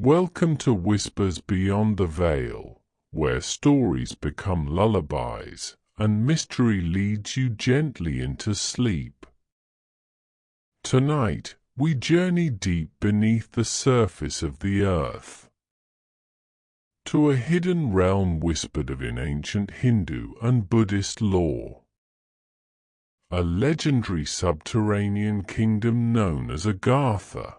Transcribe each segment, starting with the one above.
Welcome to Whispers Beyond the Veil, where stories become lullabies and mystery leads you gently into sleep. Tonight, we journey deep beneath the surface of the earth, to a hidden realm whispered of in ancient Hindu and Buddhist lore. A legendary subterranean kingdom known as Agartha.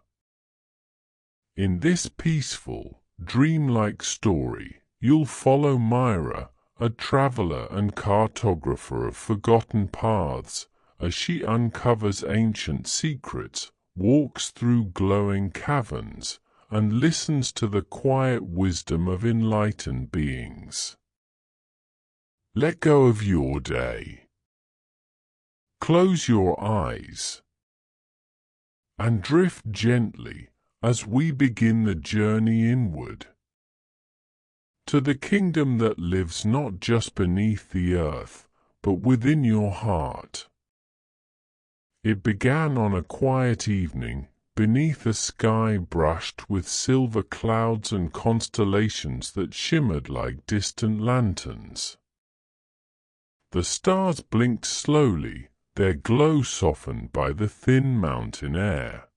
In this peaceful, dreamlike story, you'll follow Mira, a traveler and cartographer of forgotten paths, as she uncovers ancient secrets, walks through glowing caverns, and listens to the quiet wisdom of enlightened beings. Let go of your day. Close your eyes and drift gently as we begin the journey inward to the kingdom that lives not just beneath the earth, but within your heart. It began on a quiet evening, beneath a sky brushed with silver clouds and constellations that shimmered like distant lanterns. The stars blinked slowly, their glow softened by the thin mountain air.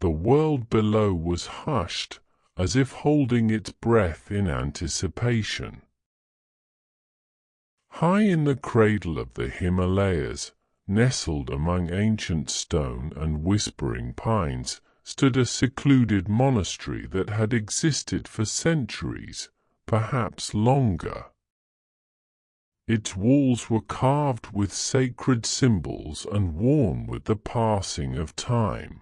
The world below was hushed, as if holding its breath in anticipation. High in the cradle of the Himalayas, nestled among ancient stone and whispering pines, stood a secluded monastery that had existed for centuries, perhaps longer. Its walls were carved with sacred symbols and worn with the passing of time.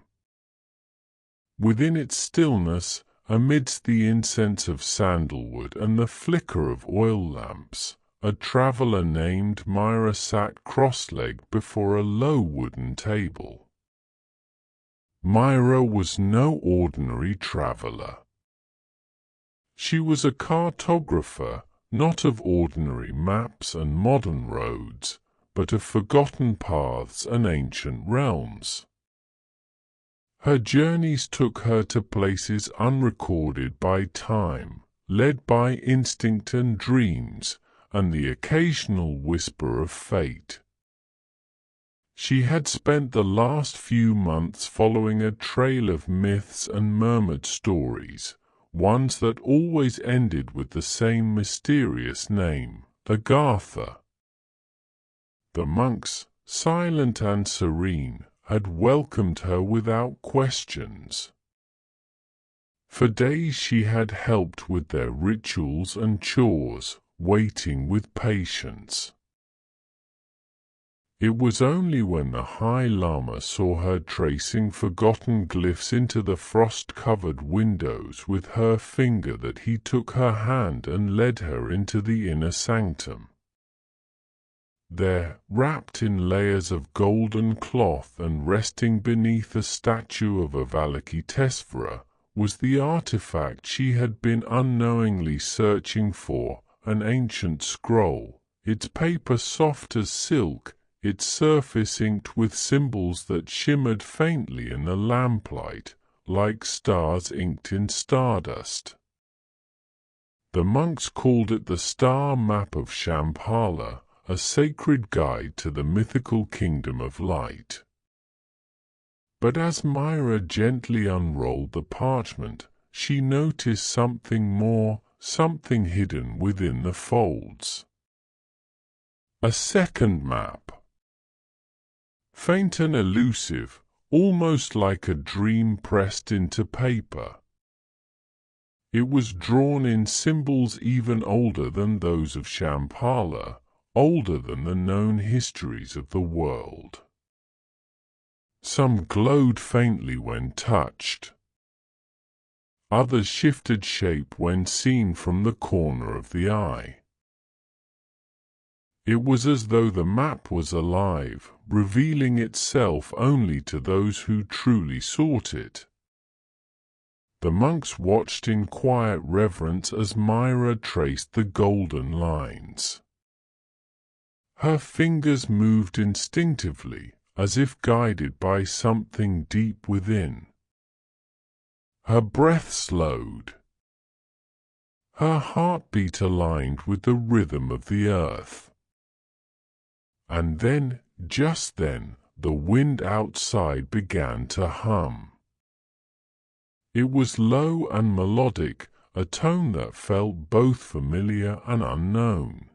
Within its stillness, amidst the incense of sandalwood and the flicker of oil lamps, a traveller named Mira sat cross-legged before a low wooden table. Mira was no ordinary traveller. She was a cartographer, not of ordinary maps and modern roads, but of forgotten paths and ancient realms. Her journeys took her to places unrecorded by time, led by instinct and dreams, and the occasional whisper of fate. She had spent the last few months following a trail of myths and murmured stories, ones that always ended with the same mysterious name, Agartha. The monks, silent and serene, had welcomed her without questions. For days she had helped with their rituals and chores, waiting with patience. It was only when the High Lama saw her tracing forgotten glyphs into the frost-covered windows with her finger that he took her hand and led her into the inner sanctum. There, wrapped in layers of golden cloth and resting beneath a statue of Avalokitesvara, was the artifact she had been unknowingly searching for, an ancient scroll, its paper soft as silk, its surface inked with symbols that shimmered faintly in the lamplight, like stars inked in stardust. The monks called it the Star Map of Shambhala, a sacred guide to the mythical kingdom of light. But as Mira gently unrolled the parchment, she noticed something more, something hidden within the folds. A second map. Faint and elusive, almost like a dream pressed into paper. It was drawn in symbols even older than those of Shambhala, older than the known histories of the world. Some glowed faintly when touched. Others shifted shape when seen from the corner of the eye. It was as though the map was alive, revealing itself only to those who truly sought it. The monks watched in quiet reverence as Mira traced the golden lines. Her fingers moved instinctively, as if guided by something deep within. Her breath slowed. Her heartbeat aligned with the rhythm of the earth. And then, just then, the wind outside began to hum. It was low and melodic, a tone that felt both familiar and unknown.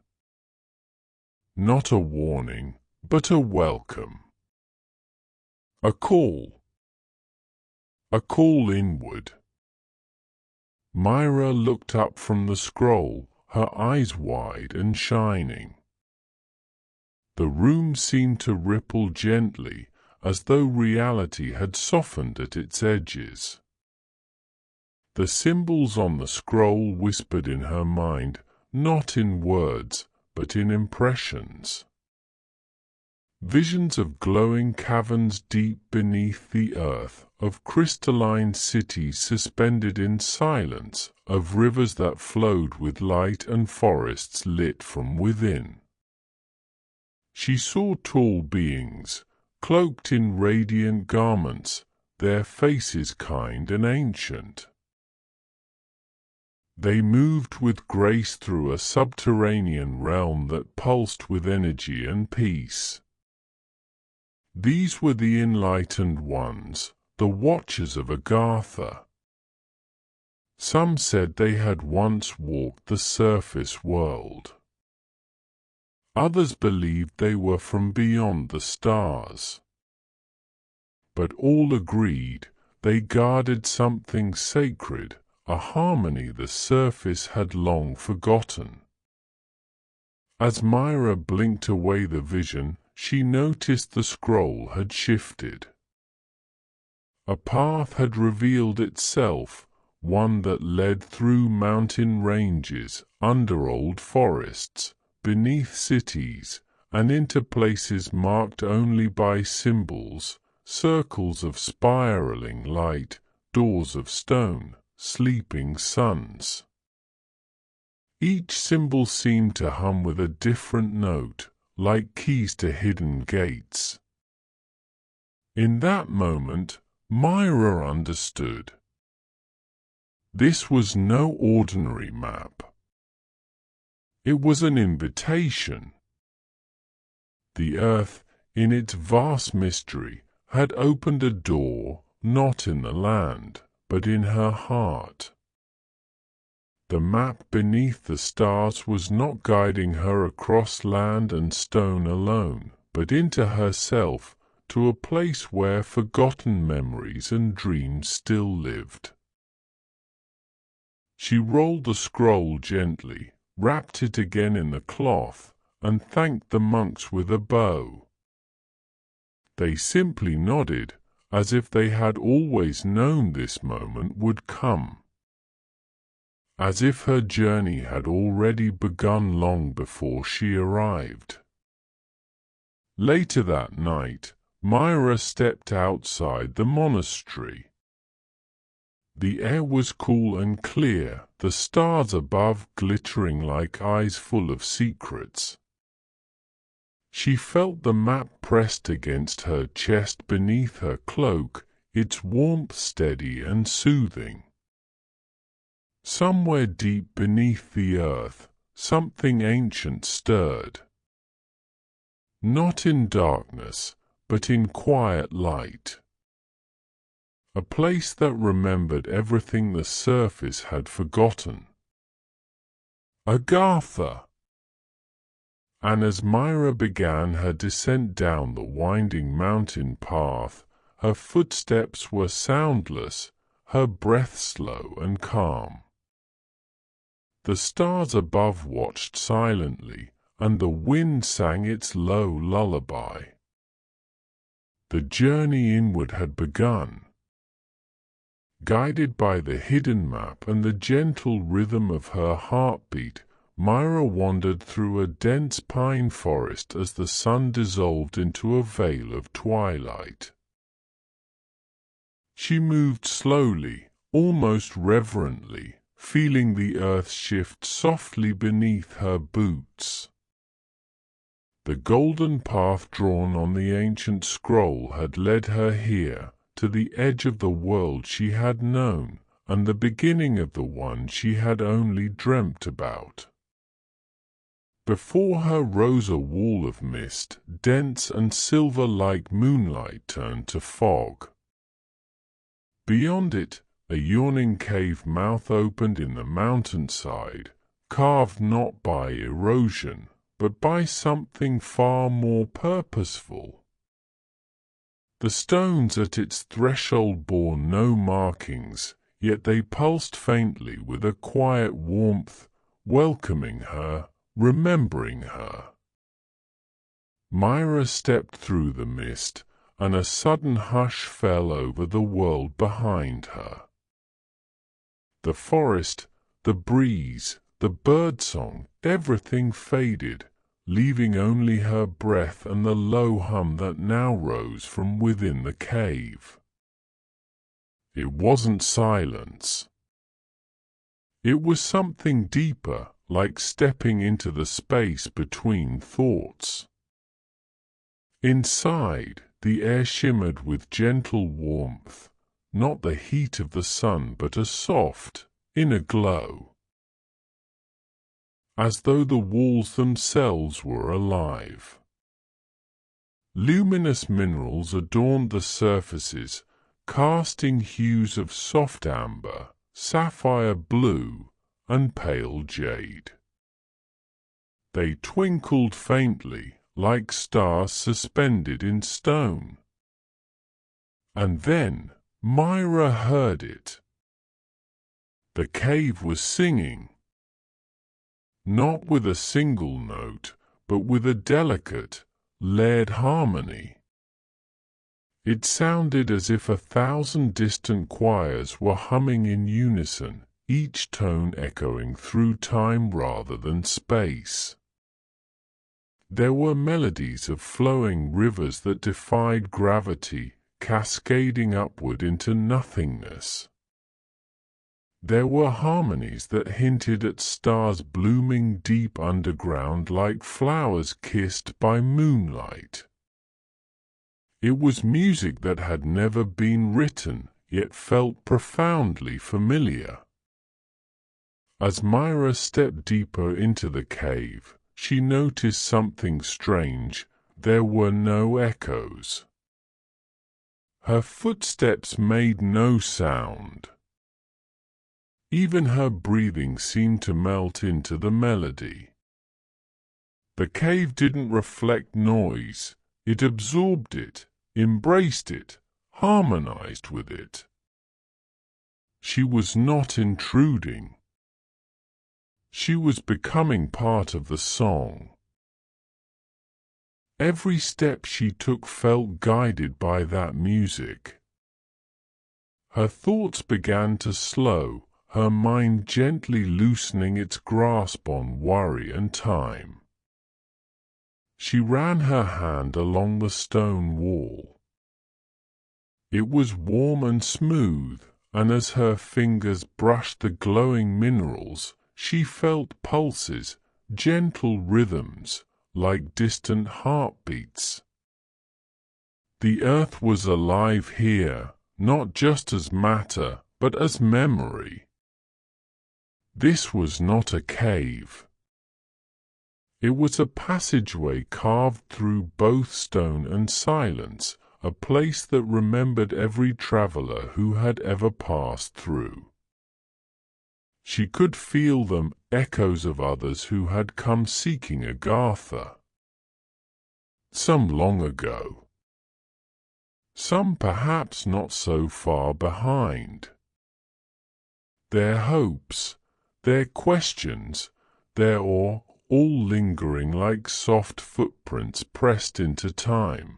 Not a warning, but a welcome. A call. A call inward. Mira looked up from the scroll, her eyes wide and shining. The room seemed to ripple gently, as though reality had softened at its edges. The symbols on the scroll whispered in her mind, not in words, but in impressions. Visions of glowing caverns deep beneath the earth, of crystalline cities suspended in silence, of rivers that flowed with light and forests lit from within. She saw tall beings, cloaked in radiant garments, their faces kind and ancient. They moved with grace through a subterranean realm that pulsed with energy and peace. These were the enlightened ones, the watchers of Agartha. Some said they had once walked the surface world. Others believed they were from beyond the stars. But all agreed they guarded something sacred, a harmony the surface had long forgotten. As Mira blinked away the vision, she noticed the scroll had shifted. A path had revealed itself, one that led through mountain ranges, under old forests, beneath cities, and into places marked only by symbols, circles of spiraling light, doors of stone, sleeping suns. Each symbol seemed to hum with a different note, like keys to hidden gates. In that moment, Mira understood. This was no ordinary map. It was an invitation. The earth, in its vast mystery, had opened a door, not in the land, but in her heart. The map beneath the stars was not guiding her across land and stone alone, but into herself, to a place where forgotten memories and dreams still lived. She rolled the scroll gently, wrapped it again in the cloth, and thanked the monks with a bow. They simply nodded, as if they had always known this moment would come. As if her journey had already begun long before she arrived. Later that night, Mira stepped outside the monastery. The air was cool and clear, the stars above glittering like eyes full of secrets. She felt the map pressed against her chest beneath her cloak, its warmth steady and soothing. Somewhere deep beneath the earth, something ancient stirred. Not in darkness, but in quiet light. A place that remembered everything the surface had forgotten. Agartha! And as Mira began her descent down the winding mountain path, her footsteps were soundless, her breath slow and calm. The stars above watched silently, and the wind sang its low lullaby. The journey inward had begun. Guided by the hidden map and the gentle rhythm of her heartbeat, Mira wandered through a dense pine forest as the sun dissolved into a veil of twilight. She moved slowly, almost reverently, feeling the earth shift softly beneath her boots. The golden path drawn on the ancient scroll had led her here, to the edge of the world she had known, and the beginning of the one she had only dreamt about. Before her rose a wall of mist, dense and silver like moonlight turned to fog. Beyond it, a yawning cave mouth opened in the mountainside, carved not by erosion, but by something far more purposeful. The stones at its threshold bore no markings, yet they pulsed faintly with a quiet warmth, welcoming her, remembering her. Mira stepped through the mist, and a sudden hush fell over the world behind her. The forest, the breeze, the birdsong, everything faded, leaving only her breath and the low hum that now rose from within the cave. It wasn't silence. It was something deeper, like stepping into the space between thoughts. Inside, the air shimmered with gentle warmth, not the heat of the sun but a soft, inner glow, as though the walls themselves were alive. Luminous minerals adorned the surfaces, casting hues of soft amber, sapphire blue, and pale jade. They twinkled faintly, like stars suspended in stone. And then Mira heard it. The cave was singing, not with a single note, but with a delicate, layered harmony. It sounded as if 1,000 distant choirs were humming in unison, each tone echoing through time rather than space. There were melodies of flowing rivers that defied gravity, cascading upward into nothingness. There were harmonies that hinted at stars blooming deep underground like flowers kissed by moonlight. It was music that had never been written, yet felt profoundly familiar. As Mira stepped deeper into the cave, she noticed something strange. There were no echoes. Her footsteps made no sound. Even her breathing seemed to melt into the melody. The cave didn't reflect noise. It absorbed it, embraced it, harmonized with it. She was not intruding. She was becoming part of the song. Every step she took felt guided by that music. Her thoughts began to slow, her mind gently loosening its grasp on worry and time. She ran her hand along the stone wall. It was warm and smooth, and as her fingers brushed the glowing minerals, she felt pulses, gentle rhythms, like distant heartbeats. The earth was alive here, not just as matter, but as memory. This was not a cave. It was a passageway carved through both stone and silence, a place that remembered every traveler who had ever passed through. She could feel them, echoes of others who had come seeking Agartha. Some long ago. Some perhaps not so far behind. Their hopes, their questions, their awe, all lingering like soft footprints pressed into time.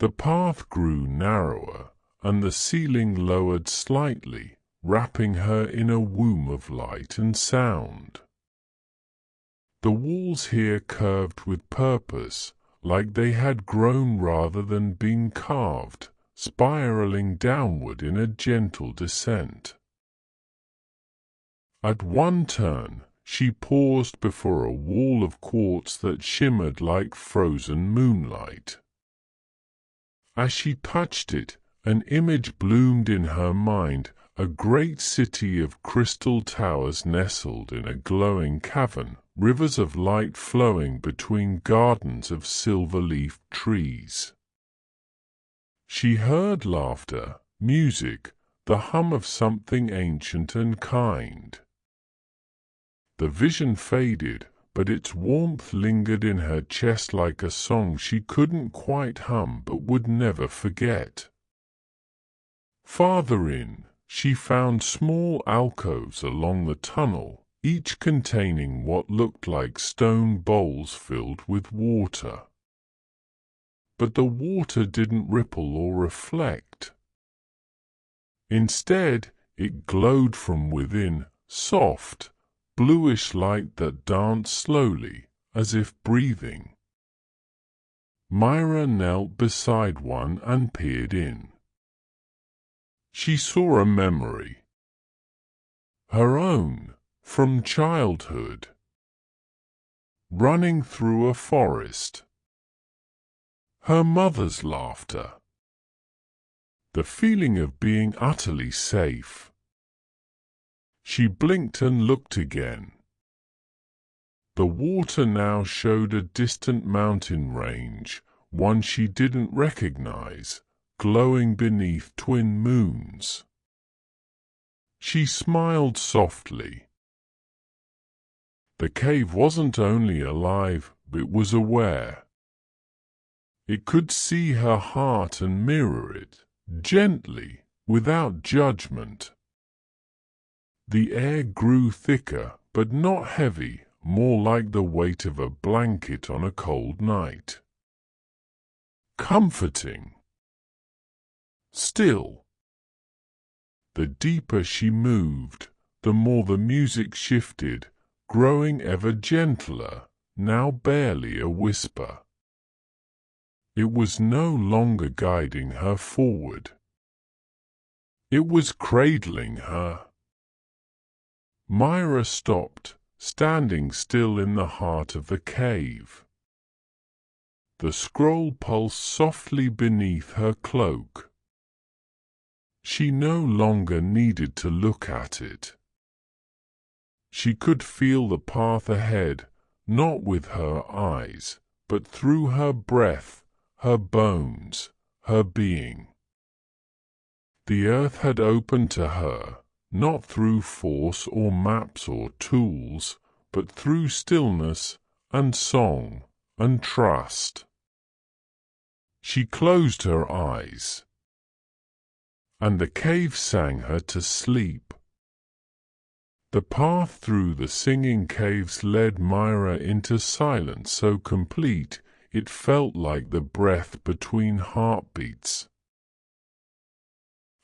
The path grew narrower, and the ceiling lowered slightly, wrapping her in a womb of light and sound. The walls here curved with purpose, like they had grown rather than been carved, spiraling downward in a gentle descent. At one turn, she paused before a wall of quartz that shimmered like frozen moonlight. As she touched it, an image bloomed in her mind, a great city of crystal towers nestled in a glowing cavern, rivers of light flowing between gardens of silver-leafed trees. She heard laughter, music, the hum of something ancient and kind. The vision faded, but its warmth lingered in her chest like a song she couldn't quite hum but would never forget. Farther in, she found small alcoves along the tunnel, each containing what looked like stone bowls filled with water. But the water didn't ripple or reflect. Instead, it glowed from within, soft, bluish light that danced slowly, as if breathing. Mira knelt beside one and peered in. She saw a memory. Her own, from childhood. Running through a forest. Her mother's laughter. The feeling of being utterly safe. She blinked and looked again. The water now showed a distant mountain range, one she didn't recognize, glowing beneath twin moons. She smiled softly. The cave wasn't only alive, it was aware. It could see her heart and mirror it, gently, without judgment. The air grew thicker, but not heavy, more like the weight of a blanket on a cold night. Comforting. Still. The deeper she moved, the more the music shifted, growing ever gentler, now barely a whisper. It was no longer guiding her forward. It was cradling her. Mira stopped, standing still in the heart of the cave. The scroll pulsed softly beneath her cloak. She no longer needed to look at it. She could feel the path ahead, not with her eyes, but through her breath, her bones, her being. The earth had opened to her, not through force or maps or tools, but through stillness and song and trust. She closed her eyes, and the cave sang her to sleep. The path through the singing caves led Mira into silence so complete it felt like the breath between heartbeats.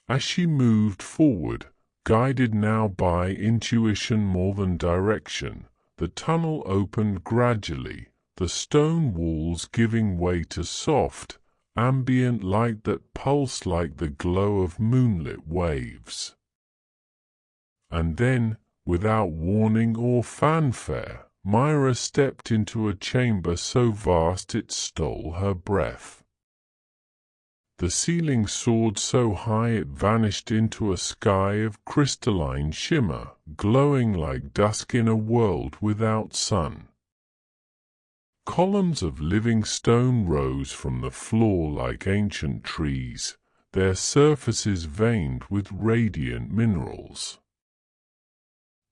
As she moved forward, guided now by intuition more than direction, the tunnel opened gradually, the stone walls giving way to soft, ambient light that pulsed like the glow of moonlit waves. And then, without warning or fanfare, Mira stepped into a chamber so vast it stole her breath. The ceiling soared so high it vanished into a sky of crystalline shimmer, glowing like dusk in a world without sun. Columns of living stone rose from the floor like ancient trees, their surfaces veined with radiant minerals.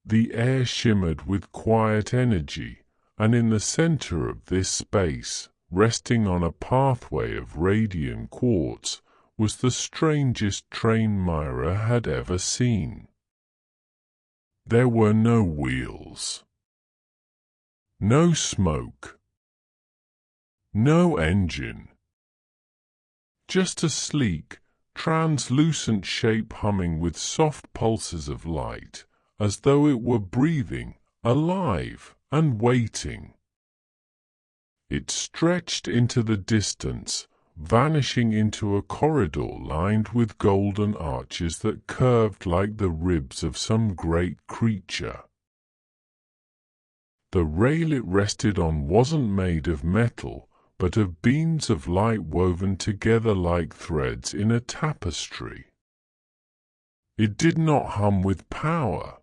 The air shimmered with quiet energy, and in the center of this space, resting on a pathway of radiant quartz, was the strangest train Mira had ever seen. There were no wheels, no smoke, no engine. Just a sleek, translucent shape humming with soft pulses of light, as though it were breathing, alive, and waiting. It stretched into the distance, vanishing into a corridor lined with golden arches that curved like the ribs of some great creature. The rail it rested on wasn't made of metal, but of beams of light woven together like threads in a tapestry. It did not hum with power.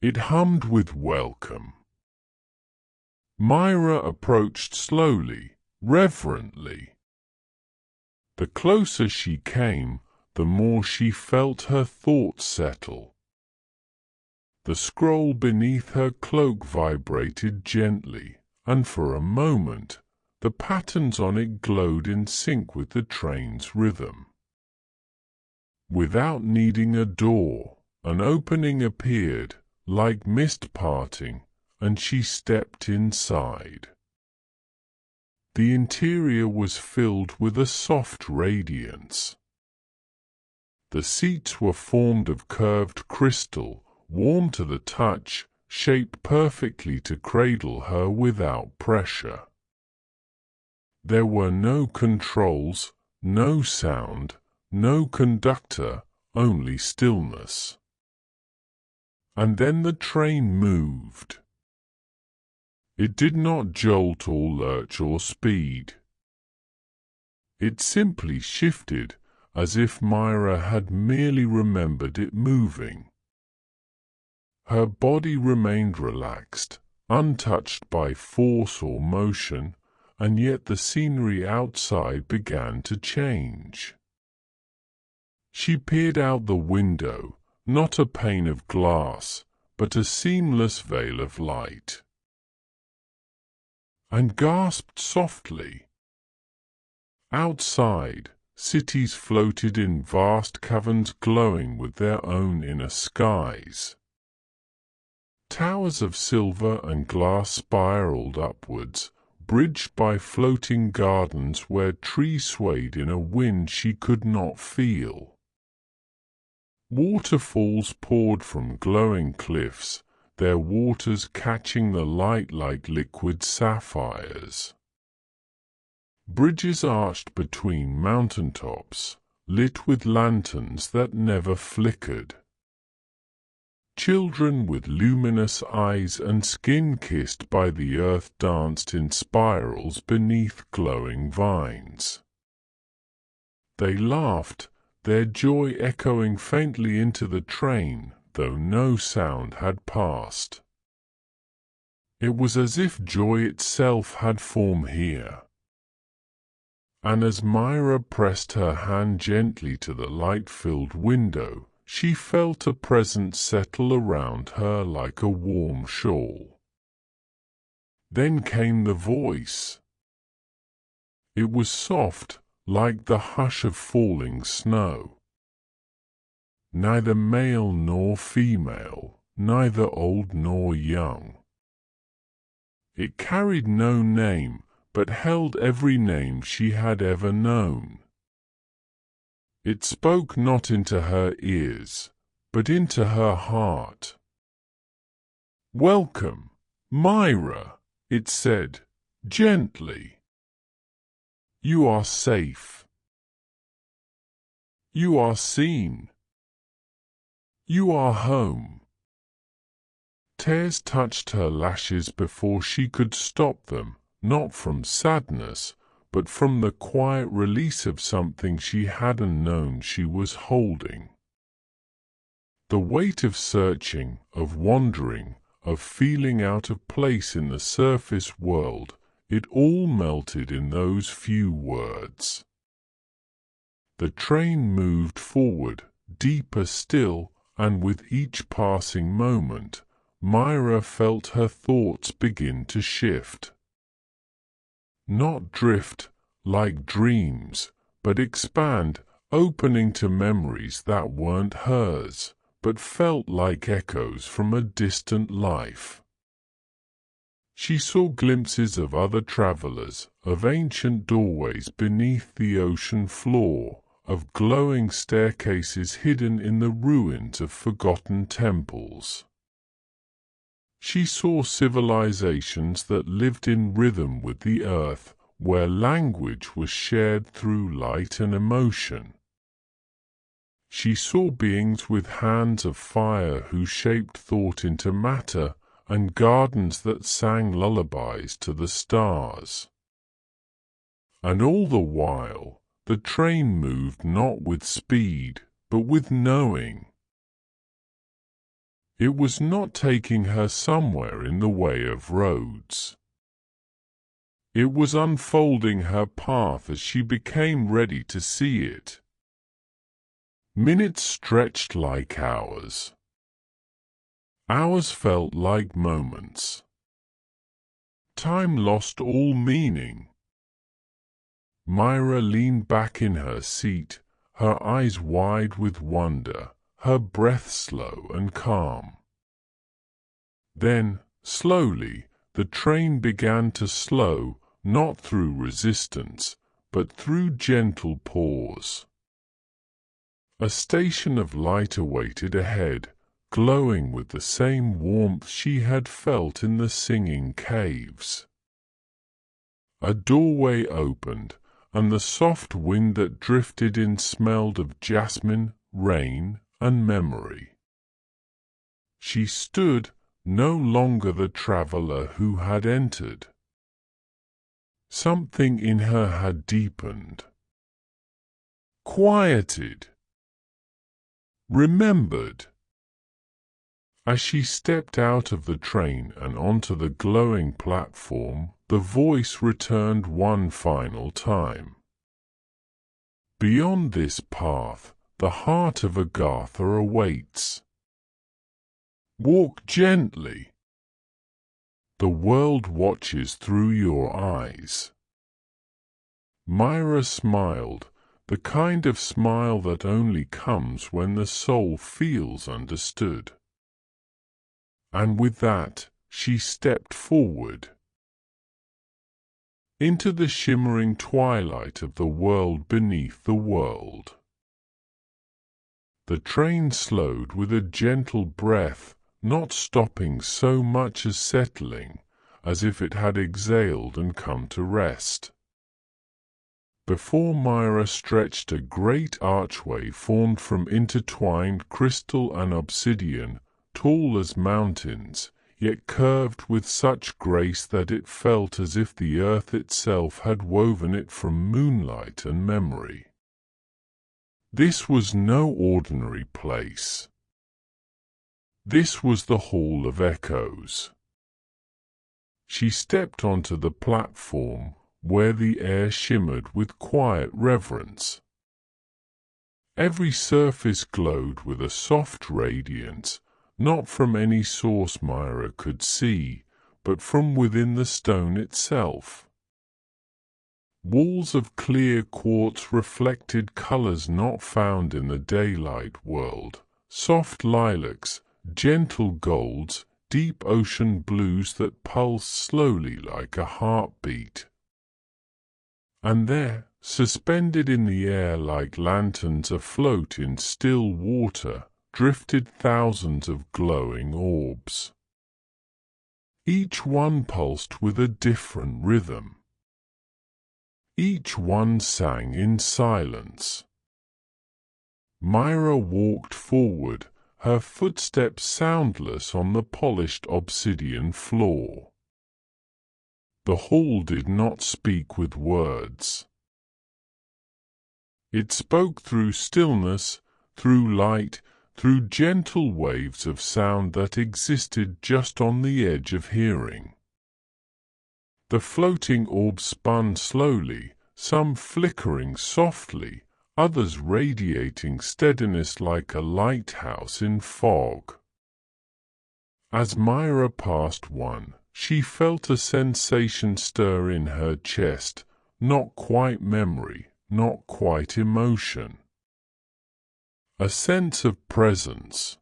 It hummed with welcome. Mira approached slowly, reverently. The closer she came, the more she felt her thoughts settle. The scroll beneath her cloak vibrated gently, and for a moment, the patterns on it glowed in sync with the train's rhythm. Without needing a door, an opening appeared, like mist parting, and she stepped inside. The interior was filled with a soft radiance. The seats were formed of curved crystal, warm to the touch, shaped perfectly to cradle her without pressure. There were no controls, no sound, no conductor, only stillness. And then the train moved. It did not jolt or lurch or speed. It simply shifted, as if Mira had merely remembered it moving. Her body remained relaxed, untouched by force or motion, and yet the scenery outside began to change. She peered out the window, not a pane of glass, but a seamless veil of light, and gasped softly. Outside, cities floated in vast caverns glowing with their own inner skies. Towers of silver and glass spiraled upwards, bridged by floating gardens where trees swayed in a wind she could not feel. Waterfalls poured from glowing cliffs, their waters catching the light like liquid sapphires. Bridges arched between mountaintops, lit with lanterns that never flickered. Children with luminous eyes and skin kissed by the earth danced in spirals beneath glowing vines. They laughed, their joy echoing faintly into the train, though no sound had passed. It was as if joy itself had form here. And as Mira pressed her hand gently to the light-filled window, she felt a presence settle around her like a warm shawl. Then came the voice. It was soft, like the hush of falling snow. Neither male nor female, neither old nor young. It carried no name, but held every name she had ever known. It spoke not into her ears, but into her heart. "Welcome, Mira," it said, gently. "You are safe. You are seen. You are home." Tears touched her lashes before she could stop them, not from sadness, but from the quiet release of something she hadn't known she was holding. The weight of searching, of wandering, of feeling out of place in the surface world, it all melted in those few words. The train moved forward, deeper still, and with each passing moment, Mira felt her thoughts begin to shift. Not drift, like dreams, but expand, opening to memories that weren't hers, but felt like echoes from a distant life. She saw glimpses of other travelers, of ancient doorways beneath the ocean floor, of glowing staircases hidden in the ruins of forgotten temples. She saw civilizations that lived in rhythm with the earth, where language was shared through light and emotion. She saw beings with hands of fire who shaped thought into matter, and gardens that sang lullabies to the stars. And all the while, the train moved not with speed, but with knowing. It was not taking her somewhere in the way of roads. It was unfolding her path as she became ready to see it. Minutes stretched like hours. Hours felt like moments. Time lost all meaning. Mira leaned back in her seat, her eyes wide with wonder, her breath slow and calm. Then, slowly, the train began to slow, not through resistance, but through gentle pause. A station of light awaited ahead, glowing with the same warmth she had felt in the singing caves. A doorway opened, and the soft wind that drifted in smelled of jasmine, rain, and memory. She stood, no longer the traveller who had entered. Something in her had deepened, quieted, remembered. As she stepped out of the train and onto the glowing platform, the voice returned one final time. Beyond this path, the heart of Agartha awaits. Walk gently. The world watches through your eyes. Mira smiled, the kind of smile that only comes when the soul feels understood. And with that, she stepped forward into the shimmering twilight of the world beneath the world. The train slowed with a gentle breath, not stopping so much as settling, as if it had exhaled and come to rest. Before Mira stretched a great archway formed from intertwined crystal and obsidian, tall as mountains, yet curved with such grace that it felt as if the earth itself had woven it from moonlight and memory. This was no ordinary place. This was the Hall of Echoes. She stepped onto the platform, where the air shimmered with quiet reverence. Every surface glowed with a soft radiance, not from any source Mira could see, but from within the stone itself. Walls of clear quartz reflected colors not found in the daylight world, soft lilacs, gentle golds, deep ocean blues that pulsed slowly like a heartbeat. And there, suspended in the air like lanterns afloat in still water, drifted thousands of glowing orbs. Each one pulsed with a different rhythm. Each one sang in silence. Mira walked forward, her footsteps soundless on the polished obsidian floor. The hall did not speak with words. It spoke through stillness, through light, through gentle waves of sound that existed just on the edge of hearing. The floating orbs spun slowly, some flickering softly, others radiating steadiness like a lighthouse in fog. As Mira passed one, she felt a sensation stir in her chest, not quite memory, not quite emotion. A sense of presence,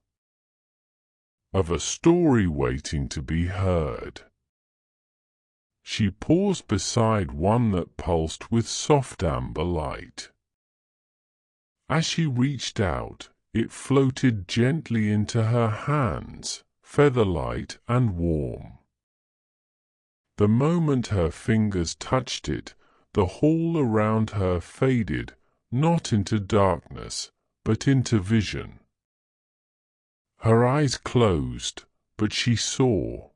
of a story waiting to be heard. She paused beside one that pulsed with soft amber light. As she reached out, it floated gently into her hands, feather-light and warm. The moment her fingers touched it, the hall around her faded, not into darkness, but into vision. Her eyes closed, but she saw.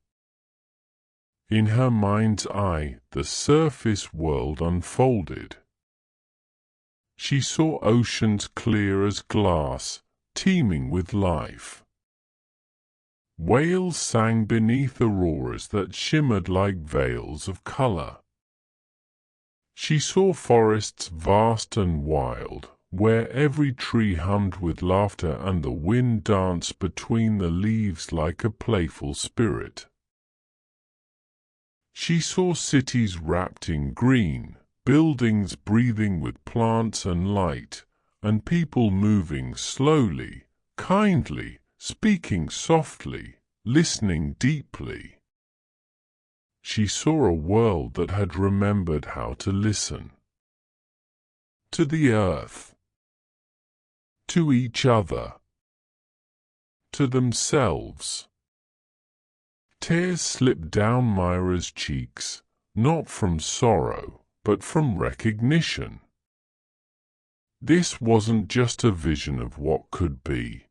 In her mind's eye, the surface world unfolded. She saw oceans clear as glass, teeming with life. Whales sang beneath auroras that shimmered like veils of color. She saw forests vast and wild, where every tree hummed with laughter and the wind danced between the leaves like a playful spirit. She saw cities wrapped in green, buildings breathing with plants and light, and people moving slowly, kindly, speaking softly, listening deeply. She saw a world that had remembered how to listen. To the earth. To each other. To themselves. Tears slipped down Myra's cheeks, not from sorrow, but from recognition. This wasn't just a vision of what could be.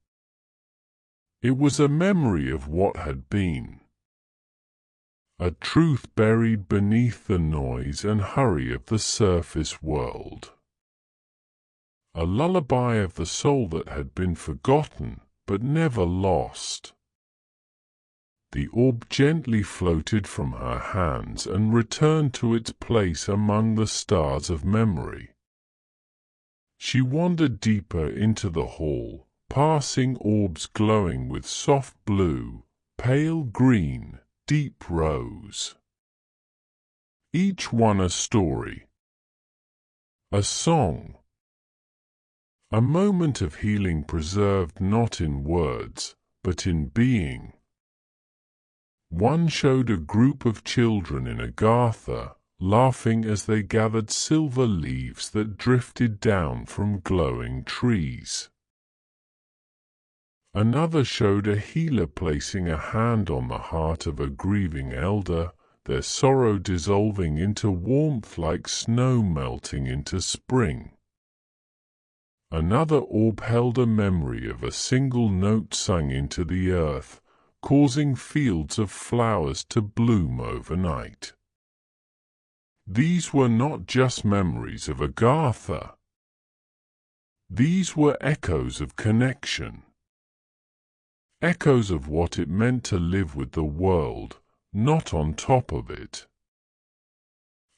It was a memory of what had been. A truth buried beneath the noise and hurry of the surface world. A lullaby of the soul that had been forgotten, but never lost. The orb gently floated from her hands and returned to its place among the stars of memory. She wandered deeper into the hall, passing orbs glowing with soft blue, pale green, deep rose. Each one a story. A song. A moment of healing preserved not in words, but in being. One showed a group of children in Agartha, laughing as they gathered silver leaves that drifted down from glowing trees. Another showed a healer placing a hand on the heart of a grieving elder, their sorrow dissolving into warmth like snow melting into spring. Another orb held a memory of a single note sung into the earth, causing fields of flowers to bloom overnight. These were not just memories of Agartha. These were echoes of connection. Echoes of what it meant to live with the world, not on top of it.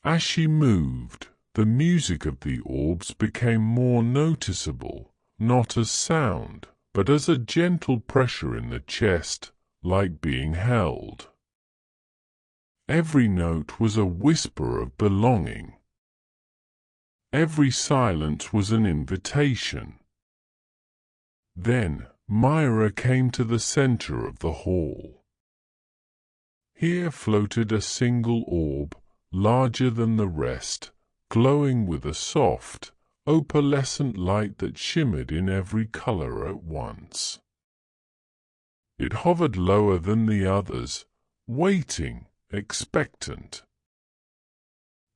As she moved, the music of the orbs became more noticeable, not as sound, but as a gentle pressure in the chest, like being held. Every note was a whisper of belonging. Every silence was an invitation. Then Mira came to the center of the hall. Here floated a single orb, larger than the rest, glowing with a soft, opalescent light that shimmered in every color at once. It hovered lower than the others, waiting, expectant.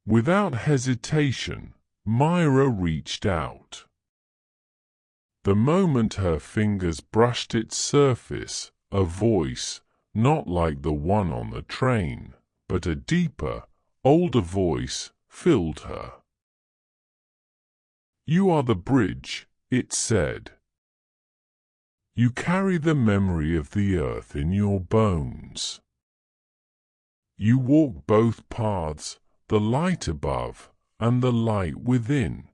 Without hesitation, Mira reached out. The moment her fingers brushed its surface, a voice, not like the one on the train, but a deeper, older voice, filled her. "You are the bridge," it said. "You carry the memory of the earth in your bones. You walk both paths, the light above and the light within.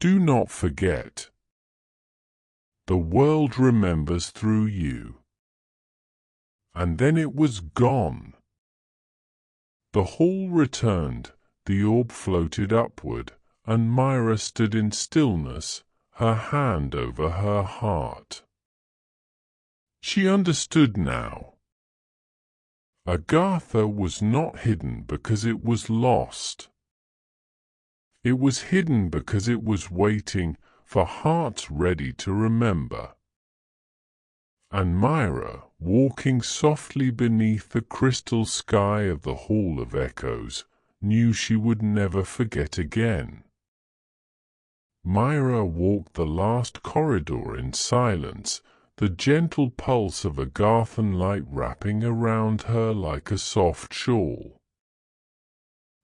Do not forget. The world remembers through you." And then it was gone. The hall returned, the orb floated upward, and Mira stood in stillness, her hand over her heart. She understood now. Agartha was not hidden because it was lost. It was hidden because it was waiting for hearts ready to remember. And Mira, walking softly beneath the crystal sky of the Hall of Echoes, knew she would never forget again. Mira walked the last corridor in silence, the gentle pulse of Agarthan light wrapping around her like a soft shawl.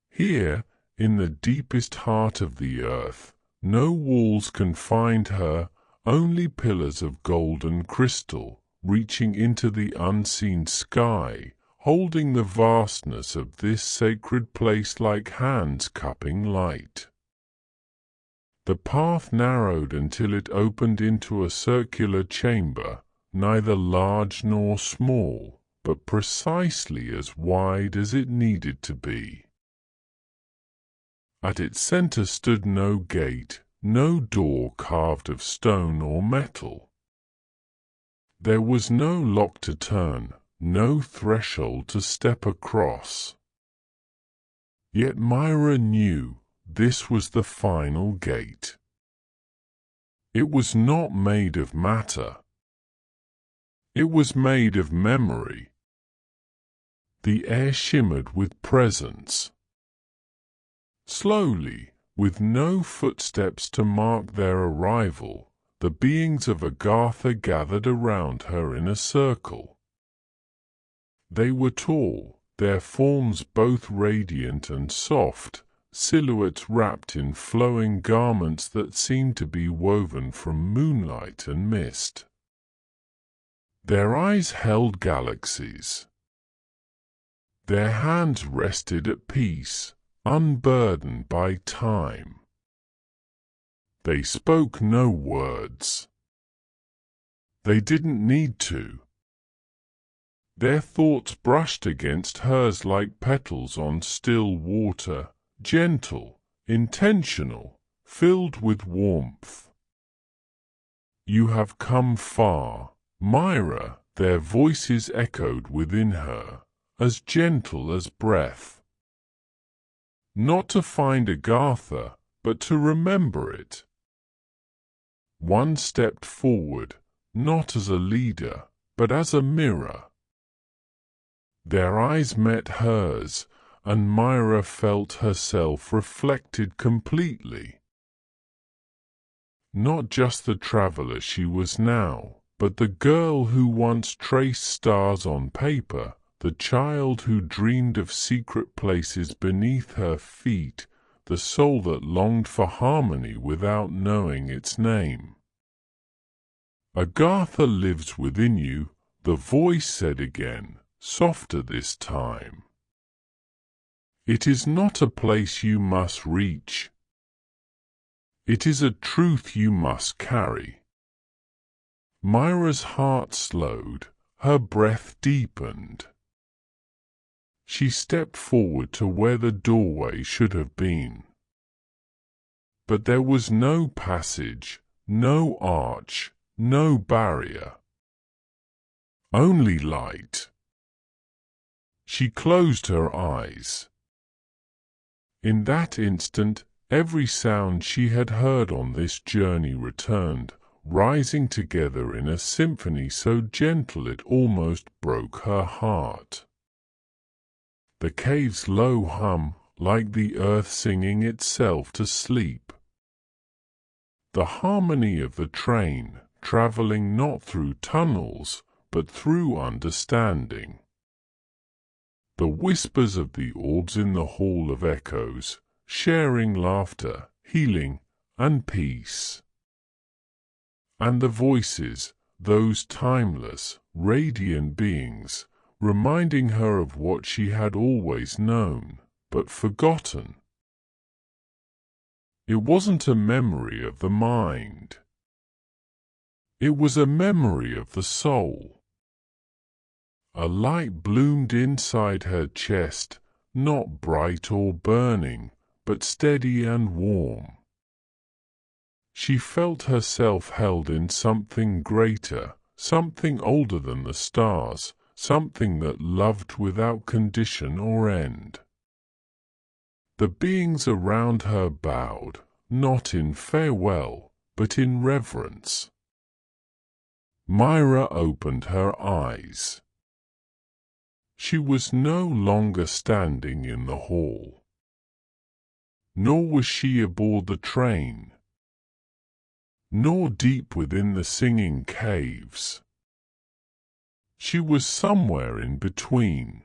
Here, in the deepest heart of the earth, No walls confined her, only pillars of golden crystal, reaching into the unseen sky, holding the vastness of this sacred place like hands cupping light. The path narrowed until it opened into a circular chamber, neither large nor small, but precisely as wide as it needed to be. At its center stood no gate, no door carved of stone or metal. There was no lock to turn, no threshold to step across. Yet Mira knew this was the final gate. It was not made of matter. It was made of memory. The air shimmered with presence. Slowly, with no footsteps to mark their arrival, the beings of Agartha gathered around her in a circle. They were tall, their forms both radiant and soft, silhouettes wrapped in flowing garments that seemed to be woven from moonlight and mist. Their eyes held galaxies. Their hands rested at peace, unburdened by time. They spoke no words. They didn't need to. Their thoughts brushed against hers like petals on still water, gentle, intentional, filled with warmth. You have come far, Mira, their voices echoed within her, as gentle as breath. Not to find Agartha, but to remember it. One stepped forward, not as a leader, but as a mirror. Their eyes met hers, and Mira felt herself reflected completely. Not just the traveler she was now, but the girl who once traced stars on paper, the child who dreamed of secret places beneath her feet, the soul that longed for harmony without knowing its name. Agartha lives within you, the voice said again, softer this time. It is not a place you must reach. It is a truth you must carry. Mira's heart slowed, her breath deepened. She stepped forward to where the doorway should have been. But there was no passage, no arch, no barrier. Only light. She closed her eyes. In that instant, every sound she had heard on this journey returned, rising together in a symphony so gentle it almost broke her heart. The cave's low hum, like the earth singing itself to sleep. The harmony of the train, traveling not through tunnels, but through understanding. The whispers of the orbs in the hall of echoes, sharing laughter, healing, and peace. And the voices, those timeless, radiant beings, reminding her of what she had always known, but forgotten. It wasn't a memory of the mind. It was a memory of the soul. A light bloomed inside her chest, not bright or burning, but steady and warm. She felt herself held in something greater, something older than the stars, something that loved without condition or end. The beings around her bowed, not in farewell, but in reverence. Mira opened her eyes. She was no longer standing in the hall. Nor was she aboard the train. Nor deep within the singing caves. She was somewhere in between.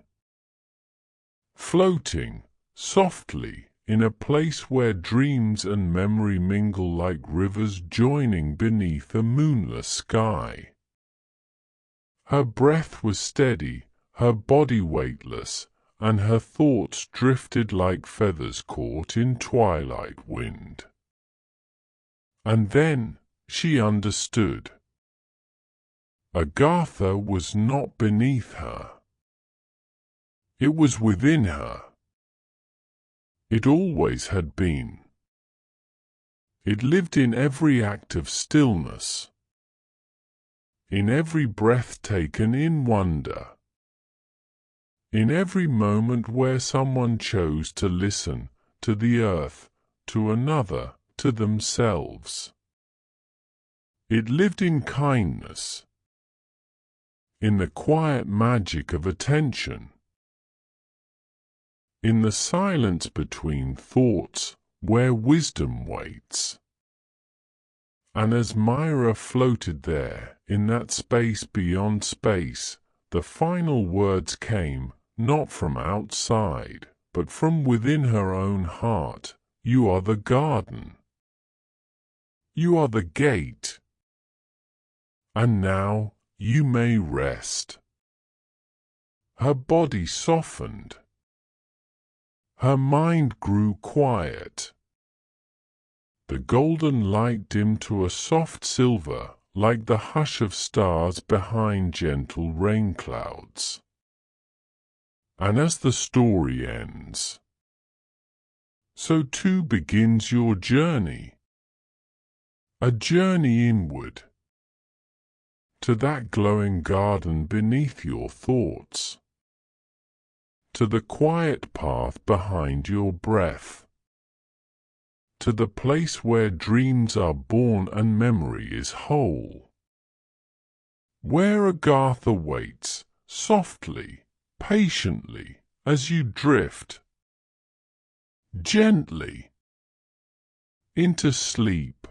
Floating, softly, in a place where dreams and memory mingle like rivers joining beneath a moonless sky. Her breath was steady, her body weightless, and her thoughts drifted like feathers caught in twilight wind. And then she understood. Agartha was not beneath her. It was within her. It always had been. It lived in every act of stillness, in every breath taken in wonder, in every moment where someone chose to listen to the earth, to another, to themselves. It lived in kindness, in the quiet magic of attention, in the silence between thoughts where wisdom waits. And as Mira floated there, in that space beyond space, the final words came, not from outside, but from within her own heart. You are the garden. You are the gate. And now you may rest. Her body softened. Her mind grew quiet. The golden light dimmed to a soft silver, like the hush of stars behind gentle rain clouds. And as the story ends, so too begins your journey. A journey inward, to that glowing garden beneath your thoughts, to the quiet path behind your breath, to the place where dreams are born and memory is whole, where Agartha waits, softly, patiently, as you drift, gently, into sleep.